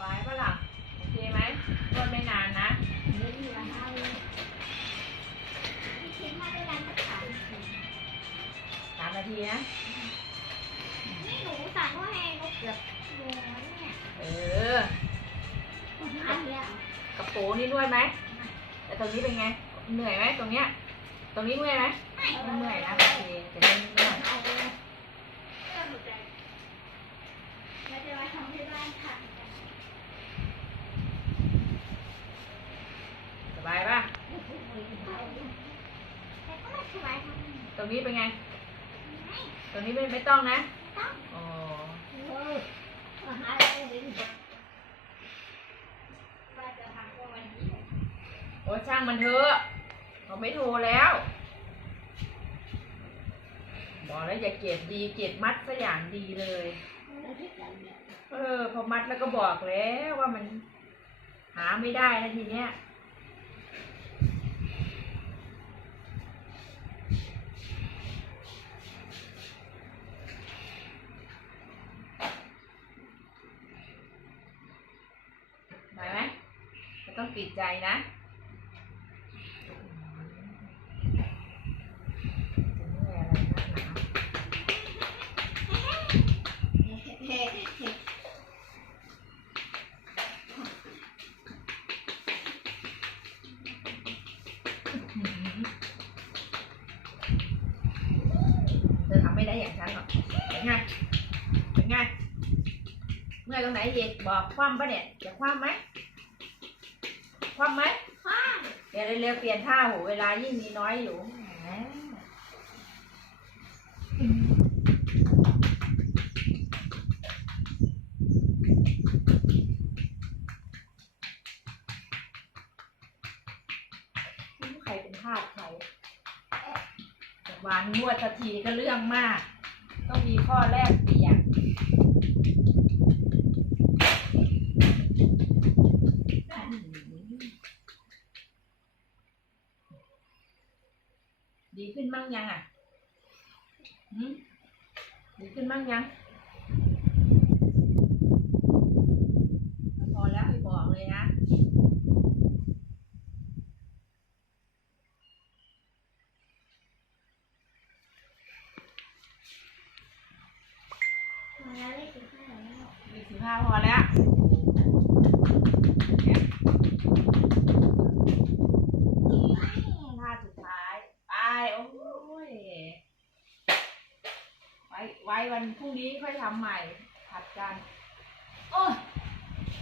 บายปะล่ะโอเคไหมนวดไม่นานนะไม่มีราคาเลยพี่คิดมาด้วยกันสักสามทีสามนาทีนะ นี่หนูสั่งว่าให้นกเกือบชั่วโมงแล้วเนี่ยเออ อันเนี้ยกระโปรงนี่นวดไหมแต่ตรงนี้เป็นไง เหนื่อยไหมตรงเนี้ย ตรงนี้เมื่อยไหมไม่ไม่เมื่อยนะโอเคจะได้ไม่นวด เอาเลยก็หนูจะเราจะมาทำที่บ้านค่ะ ส บายปะแต่ก็ไม่สบายทำไมตรงนี้เป็นไง ตรงนี้ไม่ไม่ต้องนะต้องอ๋อเออมาหาอะไรเลยว่าจะทำก็วันนี้โอ้ช่างมันเถอะเขาไม่โทรแล้ว บอกแล้วอย่าเกลียดดีเกลียดมัดซะอย่างดีเลย เออ พอมัดแล้วก็บอกแล้วว่ามัน หาไม่ได้นะทีเนี้ย ไหวไหมไม่ ต้องปิดใจนะ เธอทำไม่ได้อย่างฉันหรอกเป็นไงเป็นไงเมื่อตรงไหนอีกบอกคว่ำปะเนี่ยจะคว่ำไหม คว่ำไหมข้างเดี๋ยวเร็วๆเปลี่ยนท่าโหเวลายิ่งมีน้อยอยู่แหมไม่รู้ใครเป็นทาสใครวางนวดสักทีก็เรื่องมาก ต้องมีข้อแรกเปลี่ยน ดีขึ้นบ้างยังอะหืมดีขึ้นบ้างยังพอแล้วไปบอกเลยนะมาแล้วเลขสิบห้าแล้วมีสิบห้าพอแล้วเนี่ยท่าสุดท้าย ไป โอ้ย ไว้ไว้วันพรุ่งนี้ค่อยทำใหม่ผัดกัน โอ้